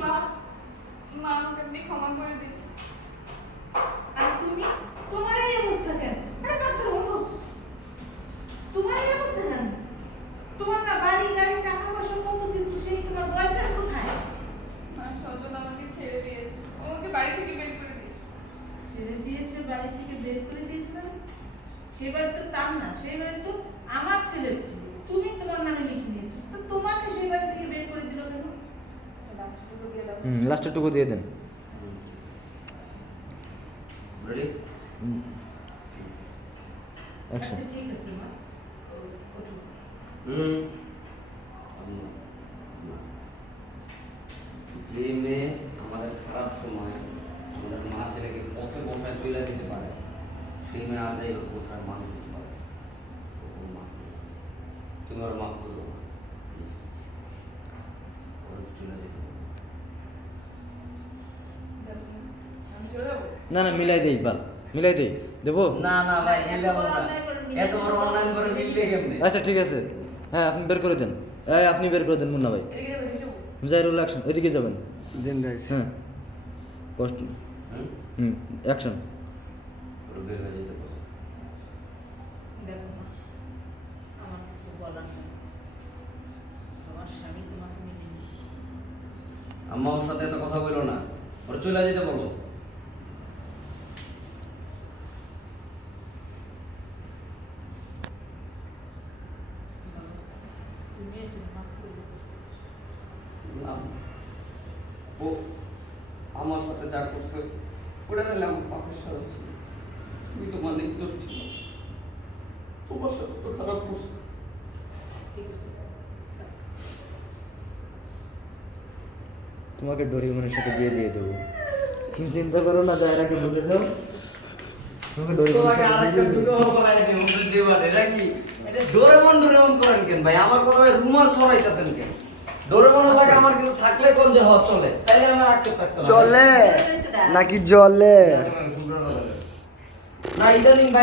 মা মা আমাকে আপনি ক্ষমা করে দিন। আর তুমি তোমার এই অবস্থা কেন? আরে বাচ্চা হলো তোমার এই অবস্থা কেন? তোমার না বাড়ি গাড়ি টাকা পয়সা কত কিছু, সেই তোমার বয়ফ্রেন্ড কোথায়? মা সজল আমাকে ছেড়ে দিয়েছে, ও আমাকে বাড়ি থেকে বের করে দিয়েছে। ছেড়ে দিয়েছে, বাড়ি থেকে বের করে দিয়েছে মানে? সেই বাড়ি তো তার না, সেই বাড়ি তো আমার ছেলের ছিল, তুমি তোমার নামে লিখে নিয়েছো, তো তোমাকে সেই বাড়ি থেকে বের করে দিল কেন? লাস্টটুকু দিয়ে দাও। লাস্টের টুকু দিয়ে দেন। রেডি? অ্যাকশন। আচ্ছা ঠিক আছে মা, ওঠো। যে মেয়ে আমাদের খারাপ সময় আমাদের মা ছেলেকে পথে বসায় চলে দিতে পারে, সেই মেয়ে আর যাই হোক বসায় মানুষ হতে পারে। ওকে মাফ করো। তুমি আর মাফ করো না, প্লিজ। ওরা চলে যেতে পারে। দেখো মা, আমি চলে যাবো। না না, মিলাই দেই, বাল মিলাই দেই, দেবো। না না ভাই, মিলাবো না। এত বড় অনলাইন করে মিললে কেমনে? আচ্ছা ঠিক আছে, হ্যাঁ আপনি বের করে দেন। হ্যাঁ আপনি বের করে দেন মুন্না ভাই। এদিকে যাবো, এদিকে যাবো। জাইরুল অ্যাকশন, এদিকে যাবেন। দেন গাইস। হ্যাঁ কষ্ট। হুম? অ্যাকশন। ওরা বের হয়ে যেতে পারে। দেখো মা, আমার কিছু বলার নেই, তোমার স্বামী তোমাকে মেনে নিয়েছে। আম্মা ওর সাথে এত কথা বলো না, ওর চলে যেতে বলো। বাবা, তুমি একটু মাফ করে দাও। না, ও আমার সাথে যা করছে ওটা নাহলে আমার পাপের সাথে ছিল। তুমি তোমার নির্দোষ ছিল, তোমার সাথে তো খারাপ করছে। ঠিক আছে থাক। তোমাকে ডোরিমনের সাথে বিয়ে দিয়ে দেবো, তুমি চিন্তা করো না, জায়গাকে বুঝে দাও। তোমাকে তোমাকে আরেকটা ডোরিমনের ভিডিও বানাই দেব দেবার, এটা কি এটা ডোরেমন ডোরেমন করেন কেন ভাই? আমার কোনো ভাই রুমাল ছড়াইতেছেন কেন? ডোরেমনের লাগে আমার কিছু থাকলে কোন যে হওয়া চলে, তাইলে আমার আক্ষেপ থাকতো না। চলে নাকি জলে? না ইদানিং ভাই